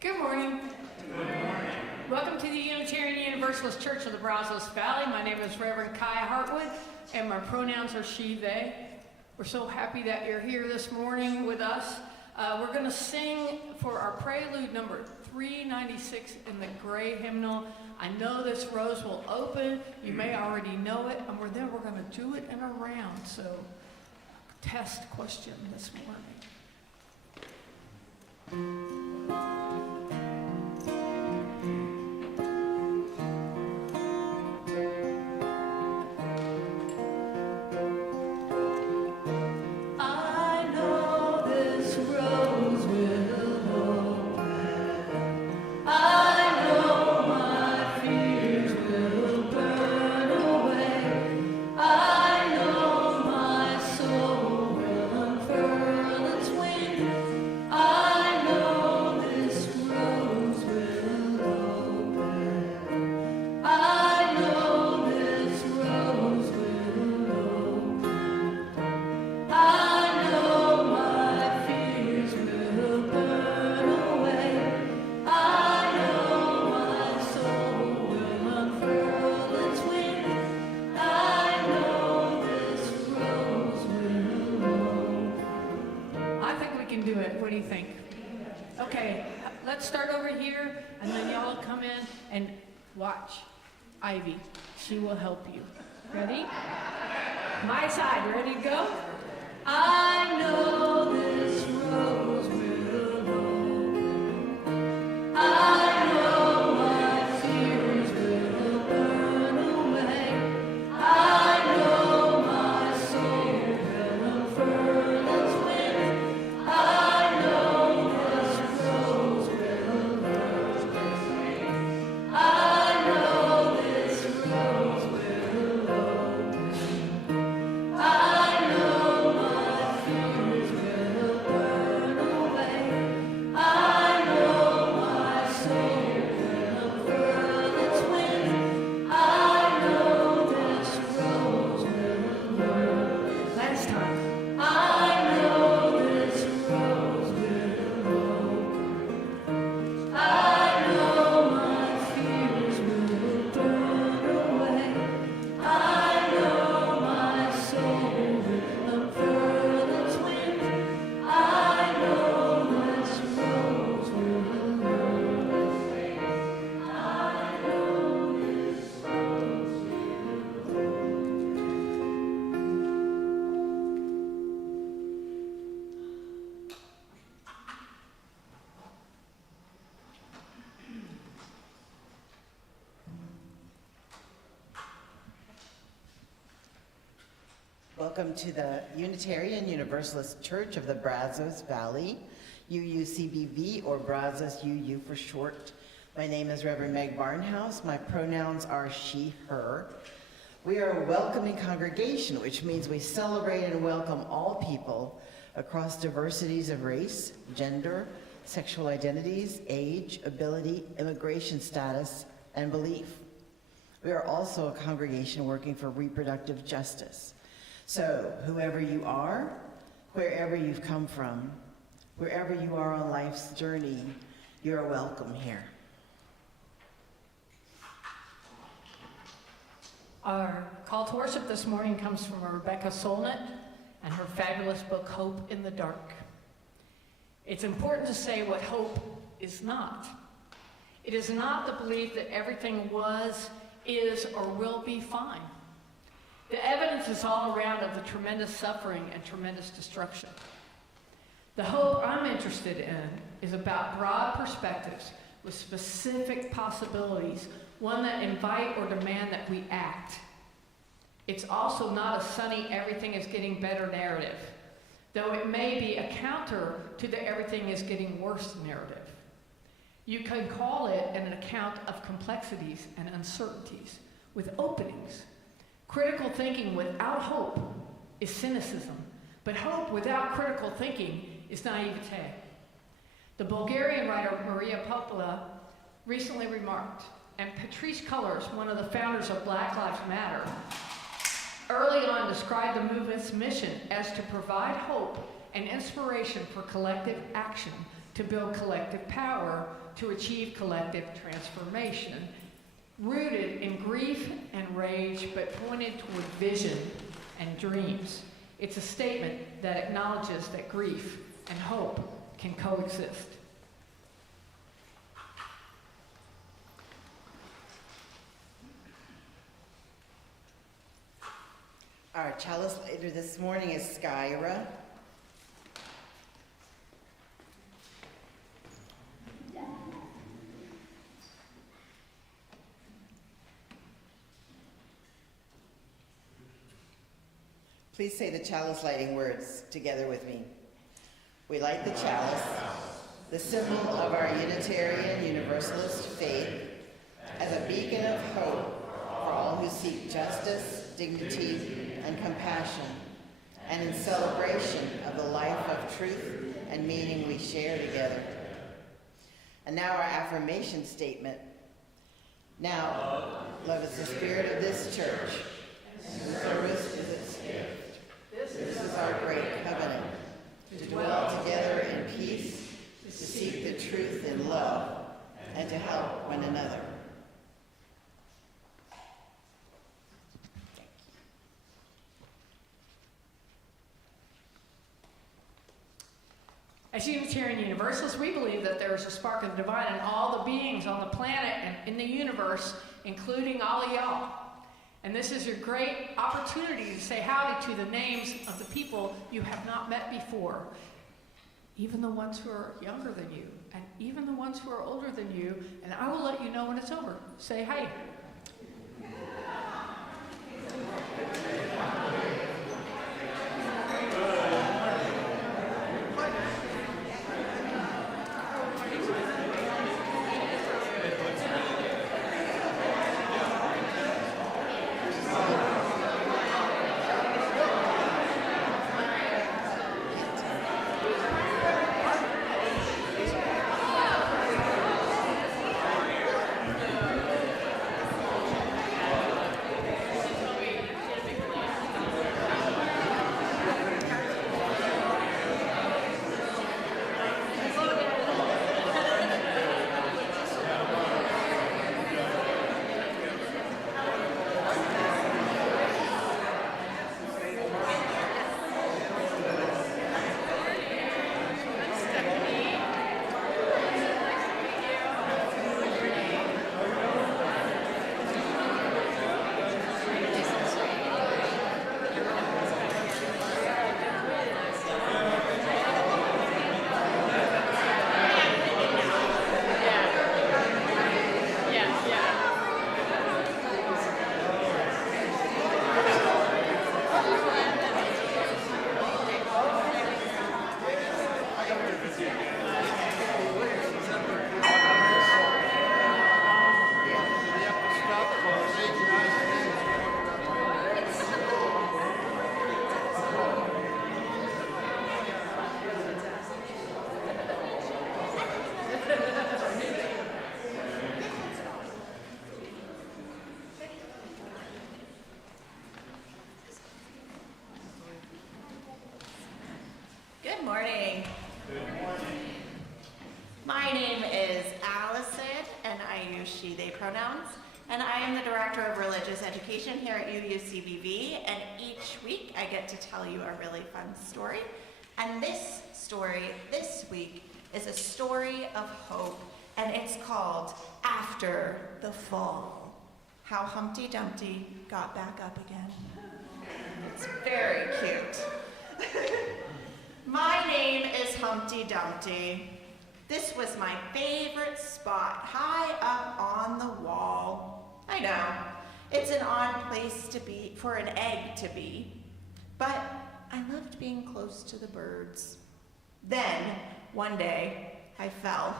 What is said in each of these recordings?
Good morning. Welcome to the Unitarian Universalist Church of the Brazos Valley. My name is Reverend Kiya Heartwood, and my pronouns are she, they. We're so happy that you're here this morning with us. We're going to sing for our prelude number 396 in the gray hymnal. I know this rose will open. You may already know it, and we're going to do it in a round. So, test question this morning. What do you think? Okay, let's start over here, and then y'all come in and watch Ivy. She will help you. Ready? My side, ready to go? I know this rose will open. I know my fears will burn away. I know my soul will unfurl its wings. I know this rose will open. I know this rose will open. I know my fears will burn away. I know my soul will unfurl its wings. I know this rose will open. Last time. I know this rose will open. I know my fears will burn away. I know my soul will unfurl its wings. I know this rose will open. I know this rose will open. Welcome to the Unitarian Universalist Church of the Brazos Valley, UUCBV, or Brazos UU for short. My name is Reverend Meg Barnhouse. My pronouns are she, her. We are a welcoming congregation, which means we celebrate and welcome all people across diversities of race, gender, sexual identities, age, ability, immigration status, and belief. We are also a congregation working for reproductive justice. So, whoever you are, wherever you've come from, wherever you are on life's journey, you're welcome here. Our call to worship this morning comes from Rebecca Solnit and her fabulous book, Hope in the Dark. It's important to say what hope is not. It is not the belief that everything was, is, or will be fine. The evidence is all around of the tremendous suffering and tremendous destruction. The hope I'm interested in is about broad perspectives with specific possibilities, one that invite or demand that we act. It's also not a sunny everything is getting better narrative, though it may be a counter to the everything is getting worse narrative. You can call it an account of complexities and uncertainties with openings. Critical thinking without hope is cynicism, but hope without critical thinking is naivete. The Bulgarian writer Maria Popova recently remarked, and Patrice Cullors, one of the founders of Black Lives Matter, early on described the movement's mission as to provide hope and inspiration for collective action to build collective power, to achieve collective transformation, rooted in grief and rage, but pointed toward vision and dreams. It's a statement that acknowledges that grief and hope can coexist. Our chalice leader this morning is Skyra. Please say the chalice lighting words together with me. We light the chalice, the symbol of our Unitarian Universalist faith, as a beacon of hope for all who seek justice, dignity, and compassion, and in celebration of the life of truth and meaning we share together. And now our affirmation statement. Now, love is the spirit of this church, and service is its gift. This is our great covenant, to dwell together in peace, to seek the truth in love, and to help one another. As Unitarian Universalists, we believe that there is a spark of the divine in all the beings on the planet and in the universe, including all of y'all. And this is your great opportunity to say howdy to the names of the people you have not met before, even the ones who are younger than you, and even the ones who are older than you, and I will let you know when it's over. Say hi. Good morning. My name is Allison, and I use she, they pronouns, and I am the Director of Religious Education here at UUCBV, and each week I get to tell you a really fun story. And this story this week is a story of hope, and it's called After the Fall, How Humpty Dumpty Got Back Up Again. It's very cute. My name is Humpty Dumpty. This was my favorite spot, high up on the wall. I know, it's an odd place to be, for an egg to be, but I loved being close to the birds. Then, one day, I fell.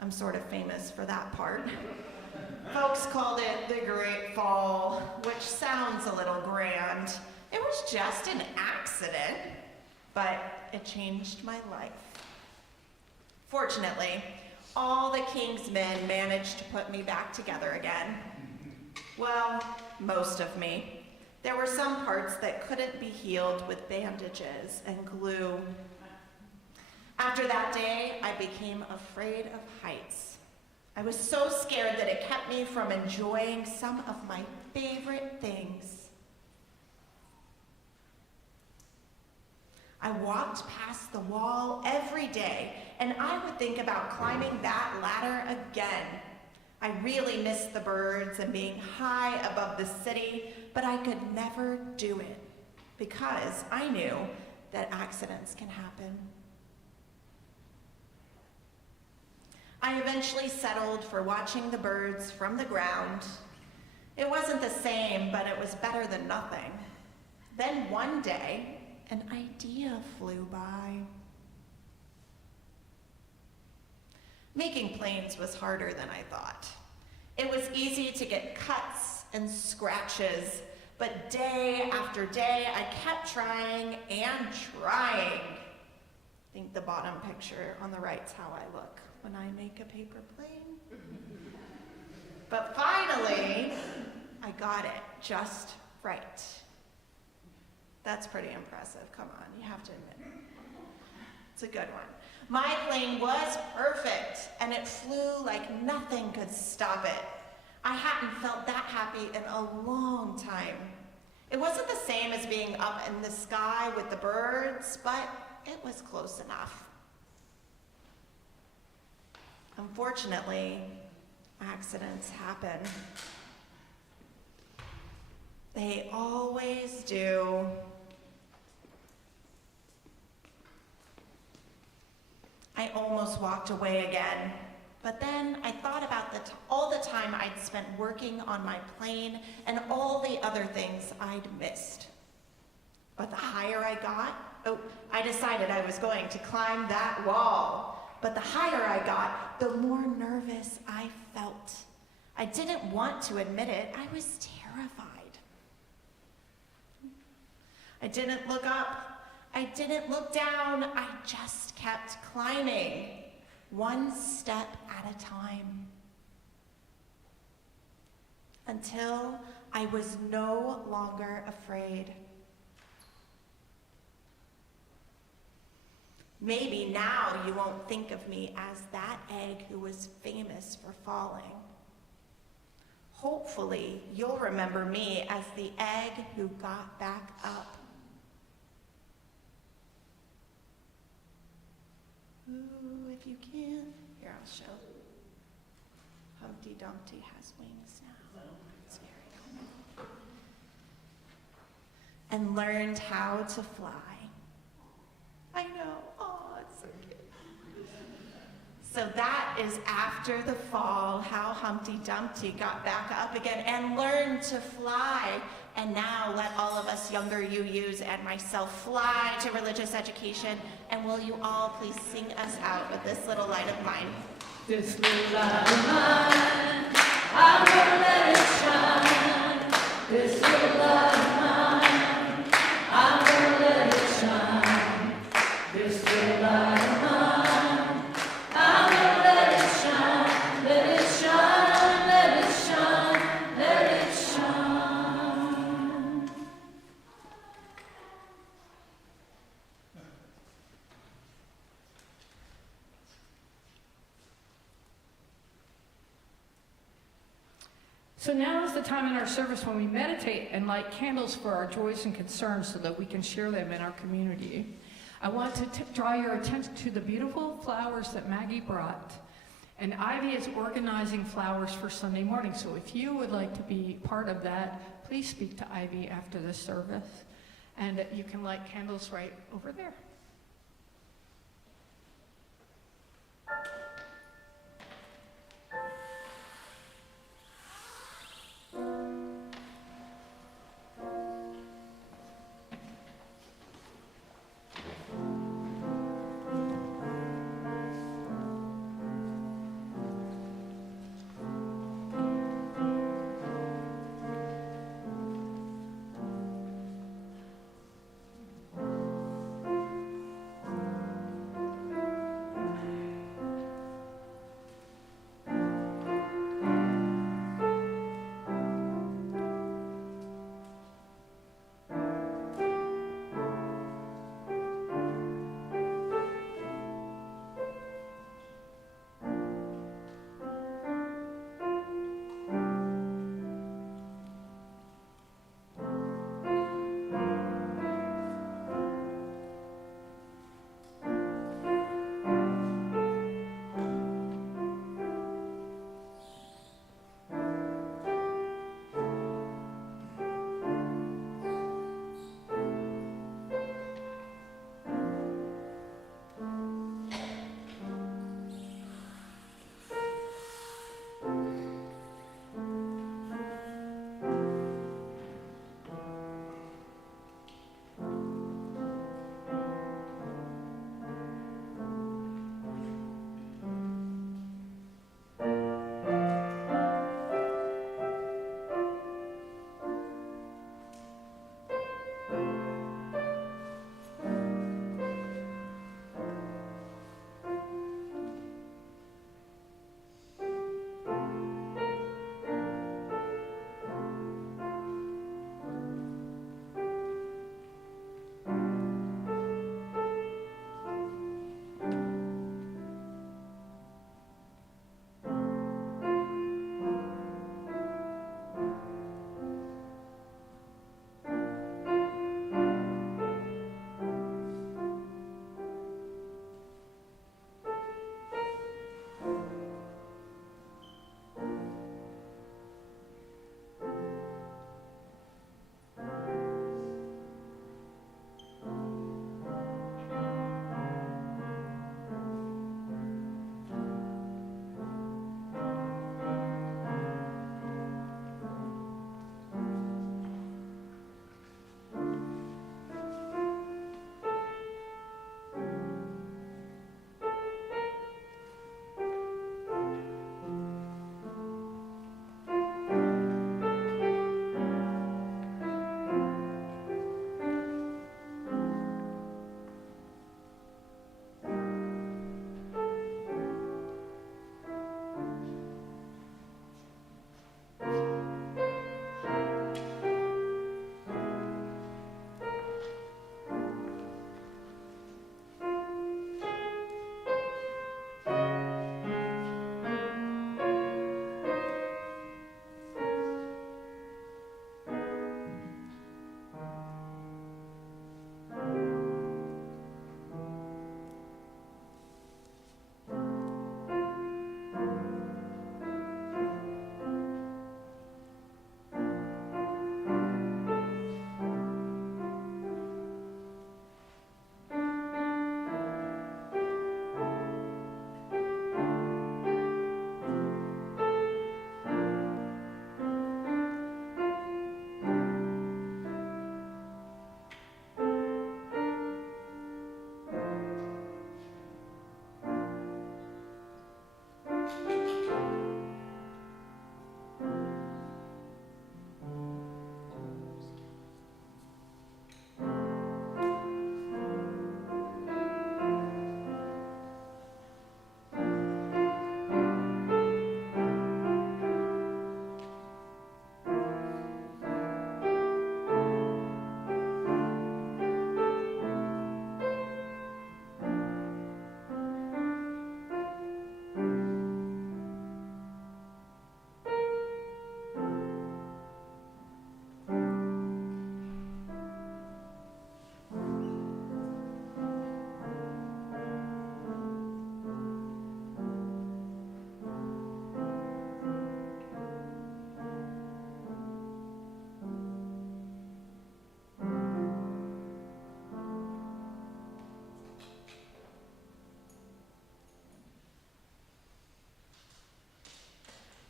I'm sort of famous for that part. Folks called it the Great Fall, which sounds a little grand. It was just an accident, but it changed my life. Fortunately, all the king's men managed to put me back together again. Well, most of me. There were some parts that couldn't be healed with bandages and glue. After that day, I became afraid of heights. I was so scared that it kept me from enjoying some of my favorite things. I walked past the wall every day, and I would think about climbing that ladder again. I really missed the birds and being high above the city, but I could never do it because I knew that accidents can happen. I eventually settled for watching the birds from the ground. It wasn't the same, but it was better than nothing. Then one day, an idea flew by. Making planes was harder than I thought. It was easy to get cuts and scratches, but day after day, I kept trying and trying. I think the bottom picture on the right's how I look when I make a paper plane. But finally, I got it just right. That's pretty impressive, come on, you have to admit. It's a good one. My plane was perfect, and it flew like nothing could stop it. I hadn't felt that happy in a long time. It wasn't the same as being up in the sky with the birds, but it was close enough. Unfortunately, accidents happen. They always do. I almost walked away again, but then I thought about all the time I'd spent working on my plane and all the other things I'd missed. But the higher I got, I decided I was going to climb that wall. But the higher I got, the more nervous I felt. I didn't want to admit it. I was terrified. I didn't look up. I didn't look down. I just kept climbing, one step at a time, until I was no longer afraid. Maybe now you won't think of me as that egg who was famous for falling. Hopefully, you'll remember me as the egg who got back up. Ooh, if you can. Here, I'll show. Humpty Dumpty has wings now. It's very cool. And learned how to fly. I know. Oh, it's so cute. So that is after the fall, how Humpty Dumpty got back up again and learned to fly. And now let all of us younger UUs and myself fly to religious education. And will you all please sing us out with this little light of mine? This little light of mine, I will let it shine. This little light of mine, I will let it shine. This little light of mine, I will let it shine. Let it shine, let it shine, let it shine. So now is the time in our service when we meditate and light candles for our joys and concerns so that we can share them in our community. I want to draw your attention to the beautiful flowers that Maggie brought. And Ivy is organizing flowers for Sunday morning. So if you would like to be part of that, please speak to Ivy after the service. And you can light candles right over there.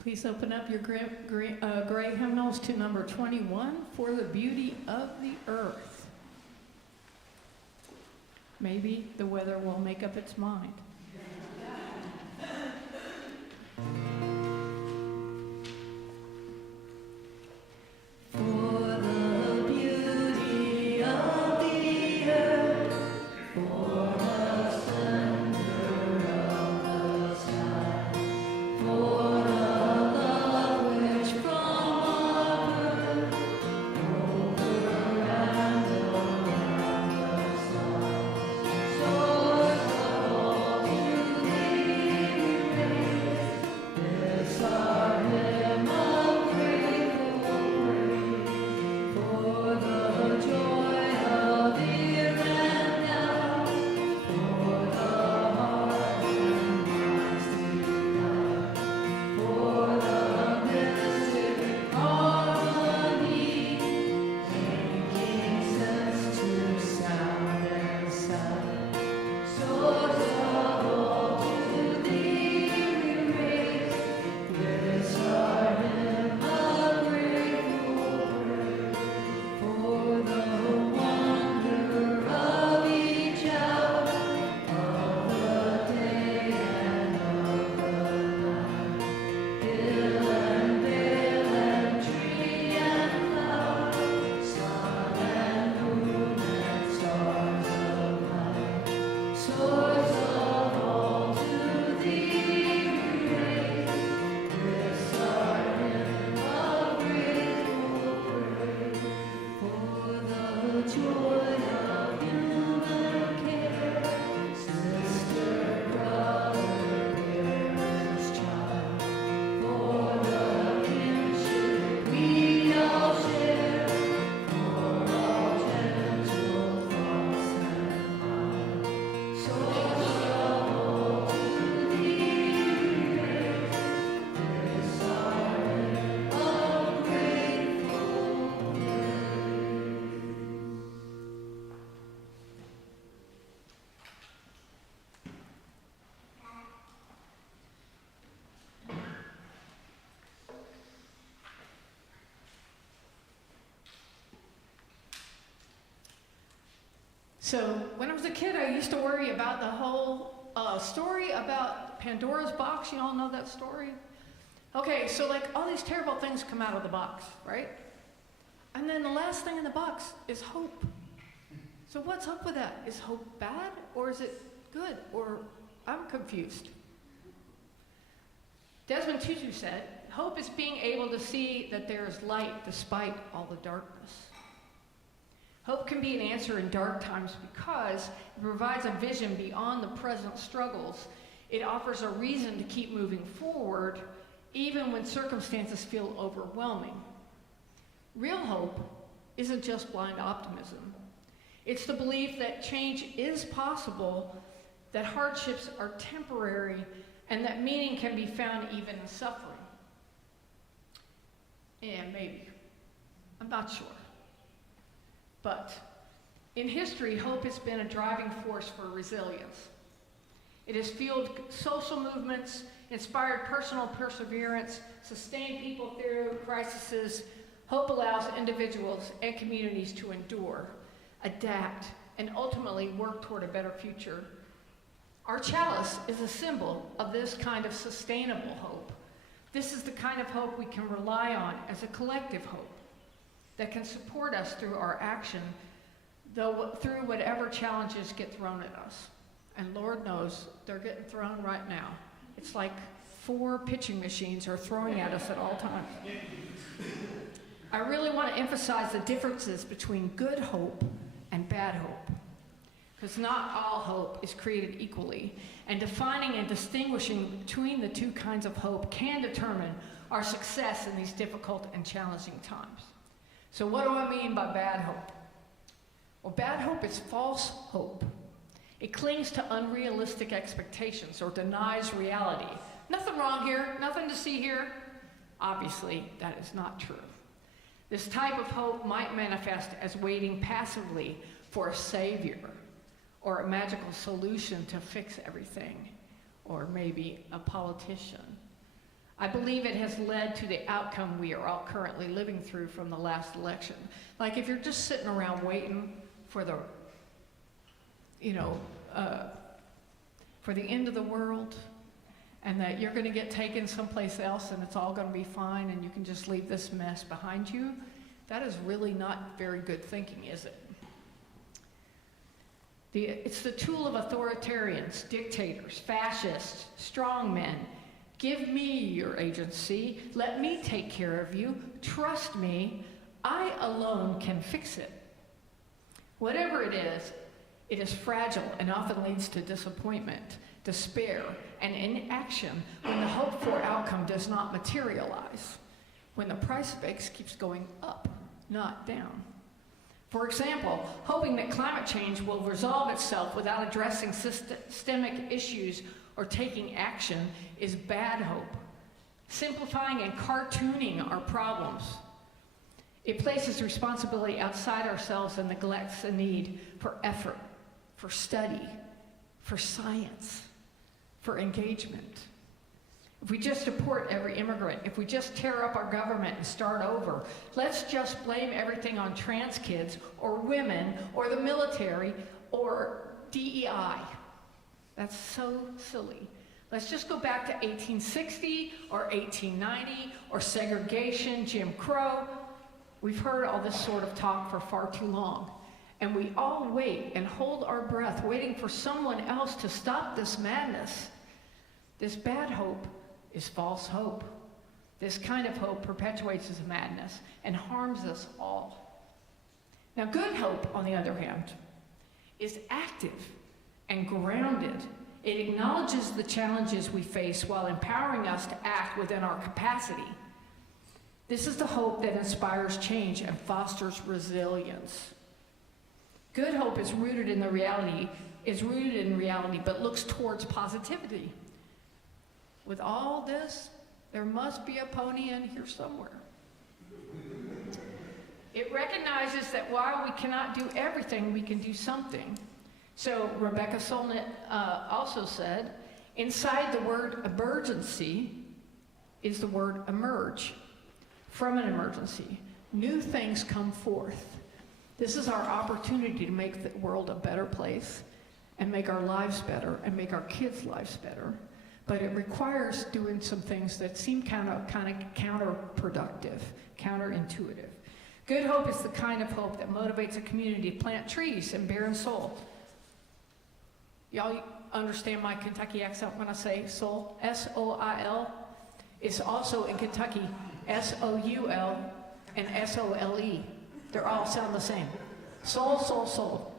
Please open up your gray hymnals to number 21, For the Beauty of the Earth. Maybe the weather will make up its mind. So when I was a kid, I used to worry about the whole story about Pandora's box. You all know that story? Okay, so like all these terrible things come out of the box, right? And then the last thing in the box is hope. So what's up with that? Is hope bad or is it good? Or I'm confused. Desmond Tutu said, hope is being able to see that there is light despite all the darkness. Hope can be an answer in dark times because it provides a vision beyond the present struggles. It offers a reason to keep moving forward even when circumstances feel overwhelming. Real hope isn't just blind optimism. It's the belief that change is possible, that hardships are temporary, and that meaning can be found even in suffering. And maybe. I'm not sure. But in history, hope has been a driving force for resilience. It has fueled social movements, inspired personal perseverance, sustained people through crises. Hope allows individuals and communities to endure, adapt, and ultimately work toward a better future. Our chalice is a symbol of this kind of sustainable hope. This is the kind of hope we can rely on as a collective hope that can support us through our action, through whatever challenges get thrown at us. And Lord knows they're getting thrown right now. It's like 4 pitching machines are throwing at us at all times. I really want to emphasize the differences between good hope and bad hope, because not all hope is created equally, and defining and distinguishing between the two kinds of hope can determine our success in these difficult and challenging times. So what do I mean by bad hope? Well, bad hope is false hope. It clings to unrealistic expectations or denies reality. Nothing wrong here, nothing to see here. Obviously, that is not true. This type of hope might manifest as waiting passively for a savior or a magical solution to fix everything, or maybe a politician. I believe it has led to the outcome we are all currently living through from the last election. Like if you're just sitting around waiting for the, for the end of the world, and that you're going to get taken someplace else and it's all going to be fine and you can just leave this mess behind you, that is really not very good thinking, is it? It's the tool of authoritarians, dictators, fascists, strongmen. Give me your agency. Let me take care of you. Trust me. I alone can fix it. Whatever it is fragile and often leads to disappointment, despair, and inaction when the hoped-for outcome does not materialize, when the price of eggs keeps going up, not down. For example, hoping that climate change will resolve itself without addressing systemic issues or taking action is bad hope. Simplifying and cartooning our problems. It places responsibility outside ourselves and neglects the need for effort, for study, for science, for engagement. If we just deport every immigrant, if we just tear up our government and start over, let's just blame everything on trans kids or women or the military or DEI. That's so silly. Let's just go back to 1860 or 1890 or segregation, Jim Crow. We've heard all this sort of talk for far too long. And we all wait and hold our breath, waiting for someone else to stop this madness. This bad hope is false hope. This kind of hope perpetuates this madness and harms us all. Now, good hope, on the other hand, is active and grounded. It acknowledges the challenges we face while empowering us to act within our capacity. This is the hope that inspires change and fosters resilience. Good hope is rooted in reality, but looks towards positivity. With all this, there must be a pony in here somewhere. It recognizes that while we cannot do everything, we can do something. So Rebecca Solnit also said, inside the word emergency is the word emerge. From an emergency, new things come forth. This is our opportunity to make the world a better place and make our lives better and make our kids' lives better. But it requires doing some things that seem kind of counterproductive, counterintuitive. Good hope is the kind of hope that motivates a community to plant trees in barren soil. Y'all understand my Kentucky accent when I say soil? S-O-I-L. It's also in Kentucky S-O-U-L and S-O-L-E. They're all sound the same. Soul, soul, soul.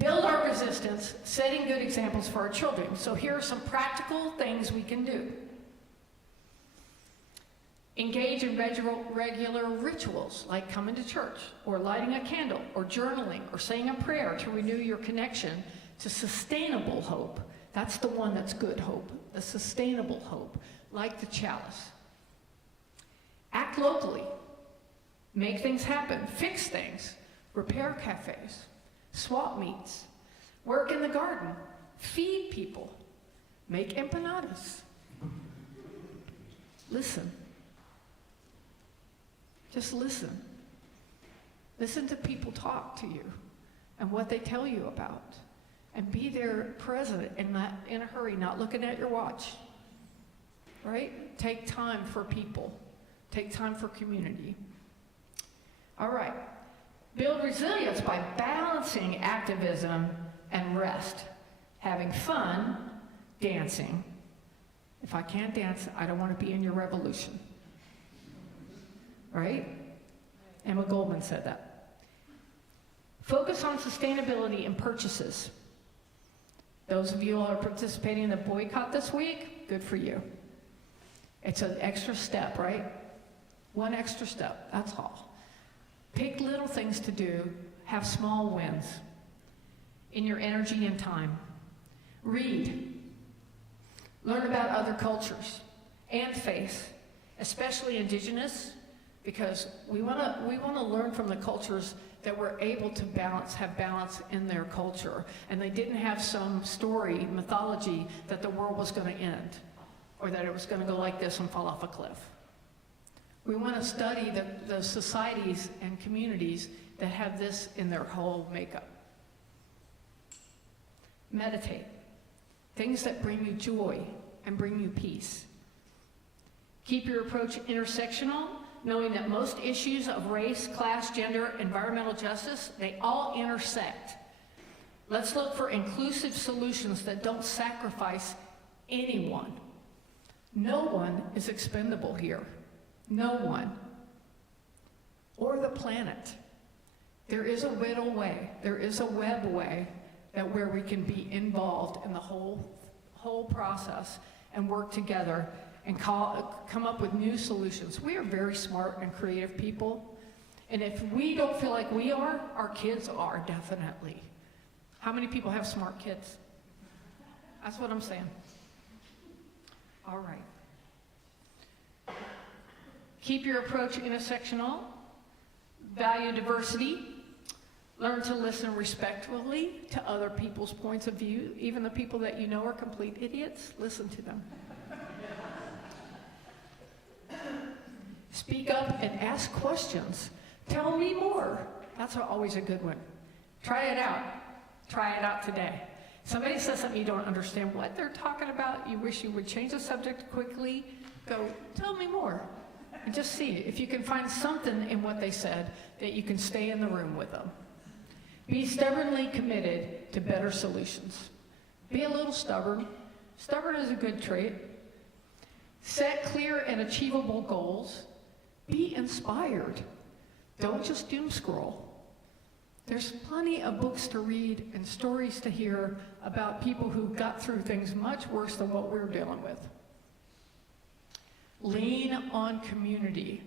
Build our resistance, setting good examples for our children. So here are some practical things we can do. Engage in regular rituals, like coming to church, or lighting a candle, or journaling, or saying a prayer to renew your connection to sustainable hope. That's the one that's good hope, the sustainable hope, like the chalice. Act locally. Make things happen. Fix things. Repair cafes. Swap meets. Work in the garden. Feed people. Make empanadas. Listen. Just listen. Listen to people talk to you and what they tell you about. And be there present and not in a hurry, not looking at your watch. Right? Take time for people. Take time for community. All right. Build resilience by balancing activism and rest. Having fun, dancing. If I can't dance, I don't want to be in your revolution. Right? Emma Goldman said that. Focus on sustainability in purchases. Those of you who are participating in the boycott this week, good for you. It's an extra step, right? One extra step, that's all. Pick little things to do, have small wins in your energy and time. Read. Learn about other cultures and faiths, especially indigenous, because we want to learn from the cultures that were able to have balance in their culture, and they didn't have some story, mythology, that the world was going to end. or that it was going to go like this and fall off a cliff. We want to study the societies and communities that have this in their whole makeup. Meditate. Things that bring you joy and bring you peace. Keep your approach intersectional, knowing that most issues of race, class, gender, environmental justice, they all intersect. Let's look for inclusive solutions that don't sacrifice anyone. No one is expendable here. No one. Or the planet. There is a middle way. There is a web way that where we can be involved in the whole process and work together and come up with new solutions. We are very smart and creative people. And if we don't feel like we are, our kids are definitely. How many people have smart kids? That's what I'm saying. All right. Keep your approach intersectional. Value diversity. Learn to listen respectfully to other people's points of view. Even the people that you know are complete idiots, listen to them. Speak up and ask questions. Tell me more. That's always a good one. Try it out. Try it out today. Somebody says something you don't understand what they're talking about, you wish you would change the subject quickly, go, tell me more. And just see if you can find something in what they said that you can stay in the room with them. Be stubbornly committed to better solutions. Be a little stubborn. Stubborn is a good trait. Set clear and achievable goals. Be inspired. Don't just doom scroll. There's plenty of books to read and stories to hear about people who got through things much worse than what we're dealing with. Lean on community.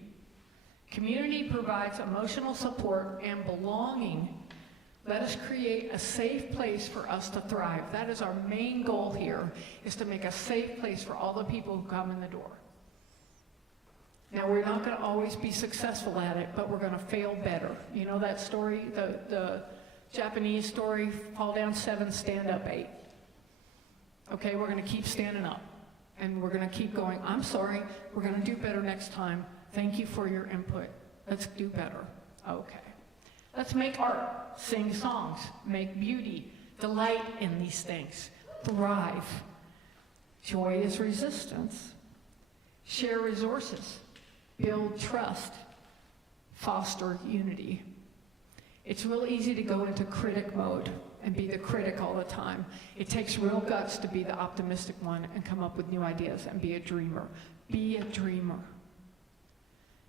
Community provides emotional support and belonging. Let us create a safe place for us to thrive. That is our main goal here, is to make a safe place for all the people who come in the door. Now, we're not going to always be successful at it, but we're going to fail better. You know that story, the Japanese story, fall down 7, stand up 8. Okay, we're going to keep standing up, and we're going to keep going, I'm sorry, we're going to do better next time. Thank you for your input. Let's do better. Okay. Let's make art, sing songs, make beauty, delight in these things, thrive. Joy is resistance. Share resources. Build trust, foster unity. It's real easy to go into critic mode and be the critic all the time. It takes real guts to be the optimistic one and come up with new ideas and be a dreamer. Be a dreamer.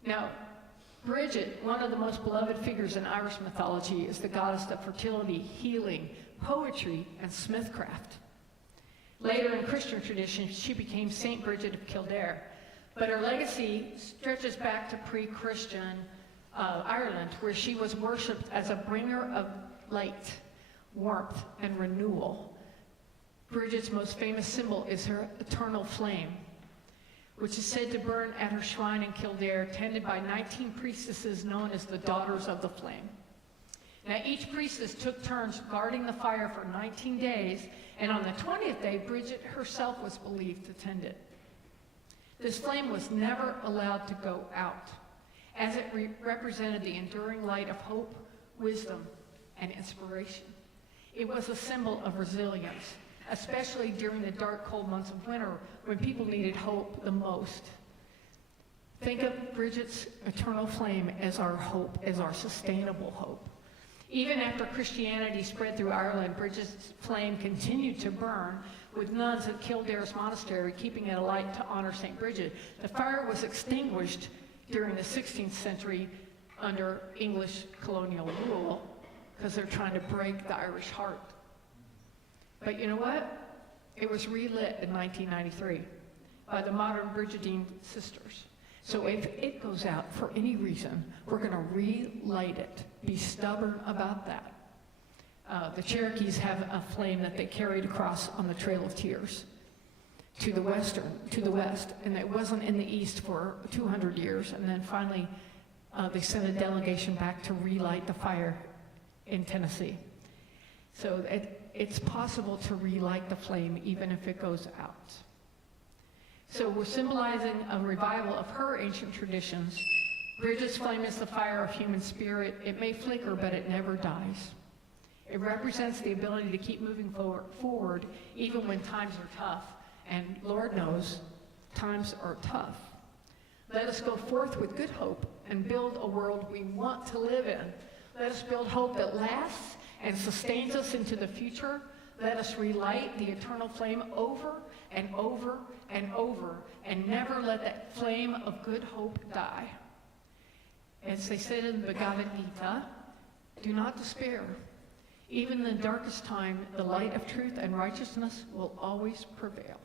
Now, Bridget, one of the most beloved figures in Irish mythology, is the goddess of fertility, healing, poetry, and smithcraft. Later in Christian tradition, she became Saint Bridget of Kildare. But her legacy stretches back to pre-Christian Ireland, where she was worshipped as a bringer of light, warmth, and renewal. Bridget's most famous symbol is her eternal flame, which is said to burn at her shrine in Kildare, tended by 19 priestesses known as the Daughters of the Flame. Now, each priestess took turns guarding the fire for 19 days, and on the 20th day, Bridget herself was believed to tend it. This flame was never allowed to go out, as it represented the enduring light of hope, wisdom, and inspiration. It was a symbol of resilience, especially during the dark, cold months of winter when people needed hope the most. Think of Bridget's eternal flame as our hope, as our sustainable hope. Even after Christianity spread through Ireland, Bridget's flame continued to burn, with nuns at Kildare's monastery keeping it alight to honor St. Bridget. The fire was extinguished during the 16th century under English colonial rule because they're trying to break the Irish heart. But you know what? It was relit in 1993 by the modern Brigidine sisters. So if it goes out for any reason, we're going to relight it. Be stubborn about that. The Cherokees have a flame that they carried across on the Trail of Tears to the west, and it wasn't in the east for 200 years, and then finally they sent a delegation back to relight the fire in Tennessee. So it's possible to relight the flame even if it goes out. So we're symbolizing a revival of her ancient traditions. Bridget's flame is the fire of human spirit. It may flicker, but it never dies. It represents the ability to keep moving forward even when times are tough. And Lord knows, times are tough. Let us go forth with good hope and build a world we want to live in. Let us build hope that lasts and sustains us into the future. Let us relight the eternal flame over and over and over, and never let that flame of good hope die. As they said in the Bhagavad Gita, do not despair. Even in the darkest time, the light of truth and righteousness will always prevail.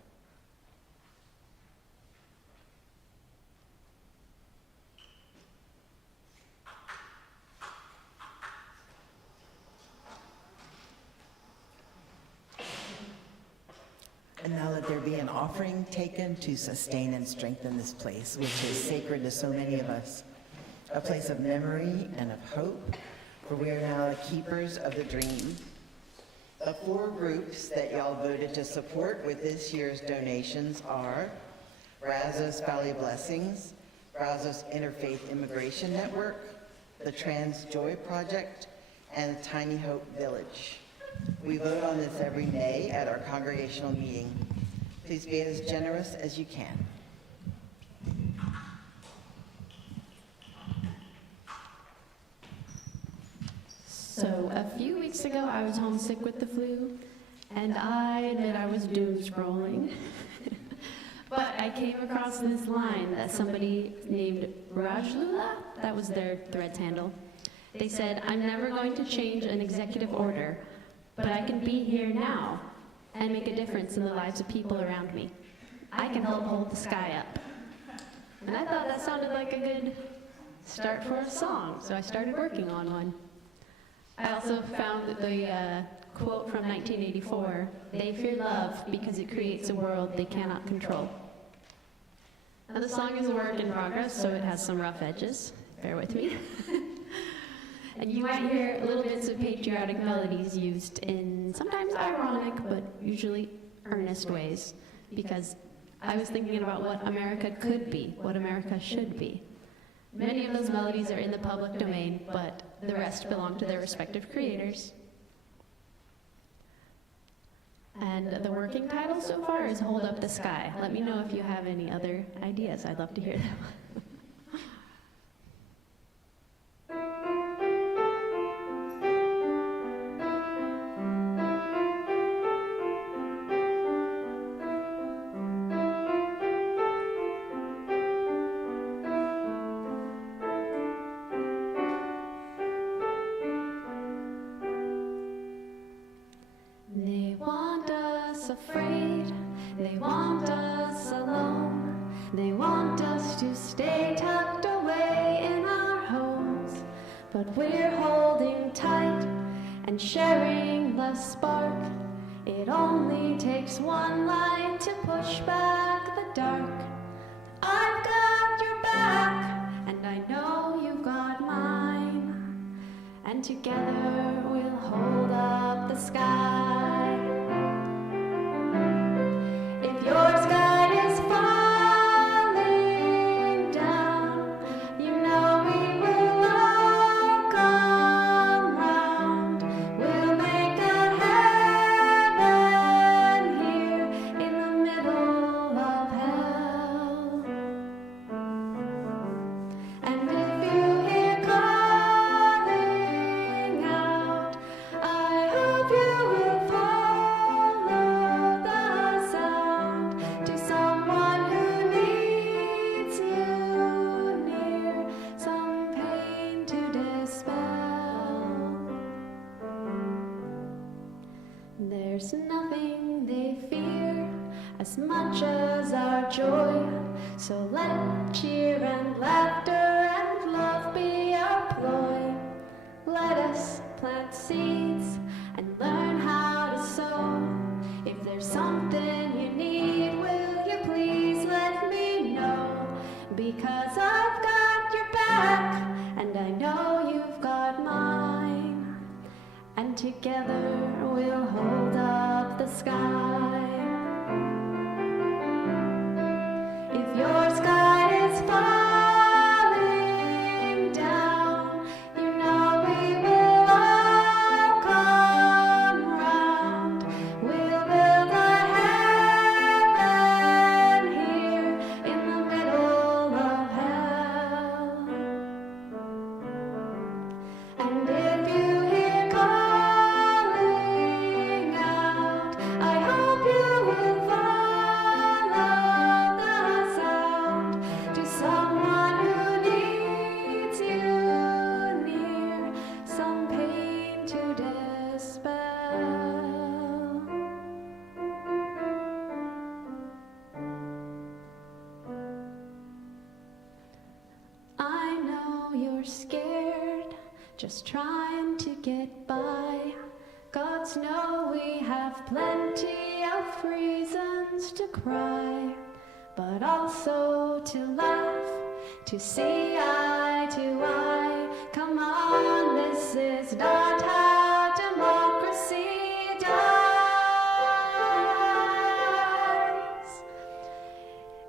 And now let there be an offering taken to sustain and strengthen this place, which is sacred to so many of us. A place of memory and of hope, for we are now the keepers of the dream. The 4 groups that y'all voted to support with this year's donations are Brazos Valley Blessings, Brazos Interfaith Immigration Network, the Trans Joy Project, and Tiny Hope Village. We vote on this every May at our congregational meeting. Please be as generous as you can. So a few weeks ago, I was homesick with the flu, and I admit I was doom scrolling. But I came across this line that somebody named Rajlula, that was their Threads handle. They said, "I'm never going to change an executive order, but I can be here now and make a difference in the lives of people around me. I can help hold the sky up." And I thought that sounded like a good start for a song, so I started working on one. I also found the quote from 1984, "They fear love because it creates a world they cannot control." Now the song is a work in progress, so it has some rough edges. Bear with me. And you might hear little bits of patriotic melodies used in sometimes ironic, but usually earnest ways, because I was thinking about what America could be, what America should be. Many of those melodies are in the public domain, but the rest belong to their respective creators. And the working title so far is Hold Up the Sky. Let me know if you have any other ideas. I'd love to hear them. They want us afraid, they want us alone, they want us to stay tucked away in our homes, but we're holding tight and sharing the spark. It only takes one light to push back the dark. I've got your back, and I know you've got mine, and together we'll hold up the sky. If your sky is falling down, you know we will all come round. We'll make a heaven here in the middle of hell. And if you hear calling out, I hope you will follow the sound to someone who needs you near, some pain to dispel. There's nothing they fear as much as our joy, so let cheer and laughter and love be our ploy. Let us plant seeds and learn how to sow. If there's something you need, will you please let me know? Because I've got your back, and I know you've got mine, and together we'll hold up the sky. just trying to get by. Gods know we have plenty of reasons to cry, but also to laugh, to see eye to eye. Come on, this is not how democracy dies.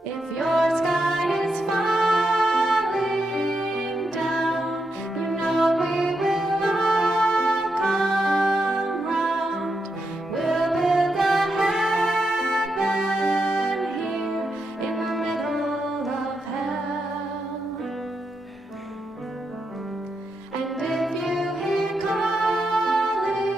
If your sky is falling down, you know we will all come round. We'll build a heaven here in the middle of hell. And if you hear calling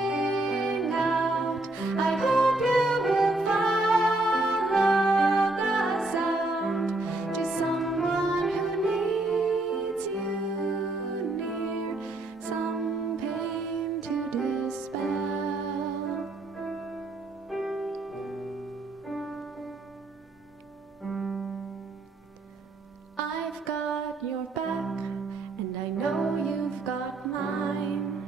out, I hope you will follow the sound to someone who needs you near, some pain to dispel. I've got your back, and I know you've got mine.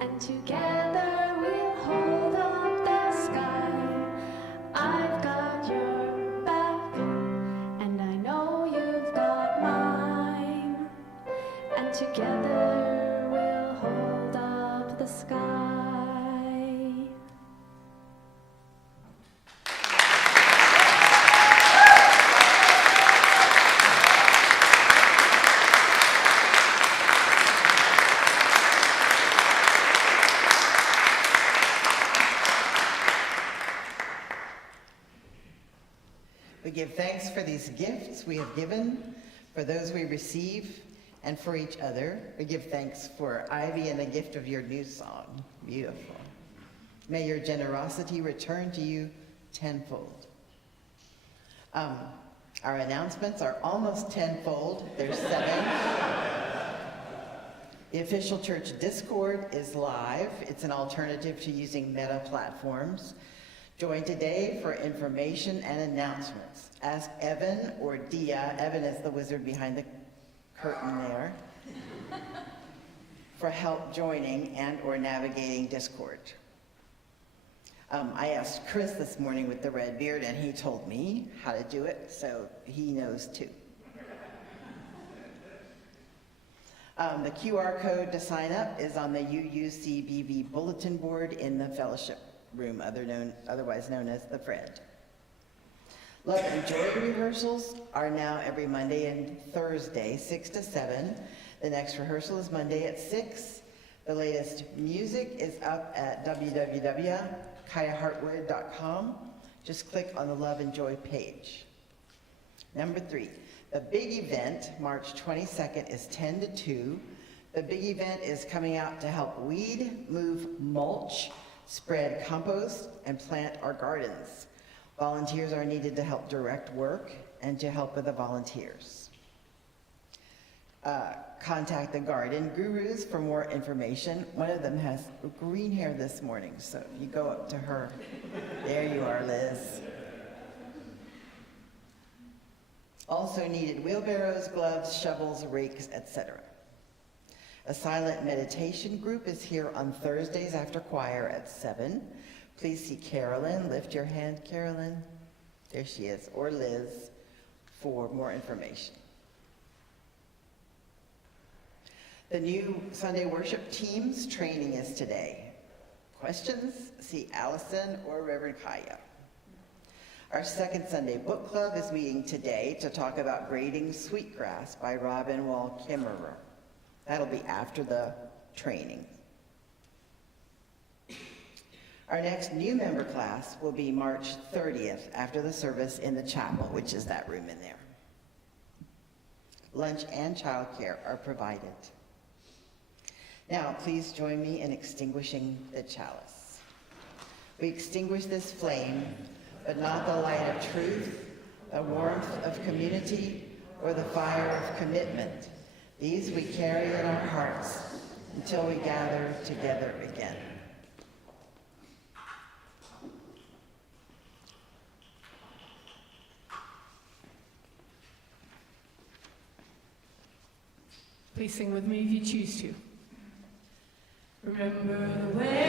And together we'll hold up the sky. I've got your back, and I know you've got mine. And together we'll hold up the sky. We give thanks for these gifts we have given, for those we receive, and for each other. We give thanks for Ivy and the gift of your new song. Beautiful. May your generosity return to you tenfold. Our announcements are almost tenfold. There's 7. The official church Discord is live. It's an alternative to using Meta platforms. Join today for information and announcements. Ask Evan or Dia, Evan is the wizard behind the curtain there, for help joining and or navigating Discord. I asked Chris this morning with the red beard, and he told me how to do it, so he knows too. The QR code to sign up is on the UUCBV bulletin board in the fellowship room, otherwise known as the Fred. Love and Joy rehearsals are now every Monday and Thursday, 6 to 7. The next rehearsal is Monday at 6. The latest music is up at www.kiyaheartwood.com. Just click on the Love and Joy page. Number 3, the big event, March 22nd, is 10 to 2. The big event is coming out to help weed, move mulch, spread compost, and plant our gardens. Volunteers are needed to help direct work and to help with the volunteers. Contact the Garden Gurus for more information. One of them has green hair this morning, so you go up to her. There you are, Liz. Also needed wheelbarrows, gloves, shovels, rakes, etc. A silent meditation group is here on Thursdays after choir at 7. Please see Carolyn. Lift your hand, Carolyn. There she is, or Liz, for more information. The new Sunday worship team's training is today. Questions? See Allison or Reverend Kiya. Our second Sunday book club is meeting today to talk about Grading Sweetgrass by Robin Wall Kimmerer. That'll be after the training. Our next new member class will be March 30th after the service in the chapel, which is that room in there. Lunch and childcare are provided. Now, please join me in extinguishing the chalice. We extinguish this flame, but not the light of truth, the warmth of community, or the fire of commitment. These we carry in our hearts until we gather together again. Please sing with me if you choose to. Remember the way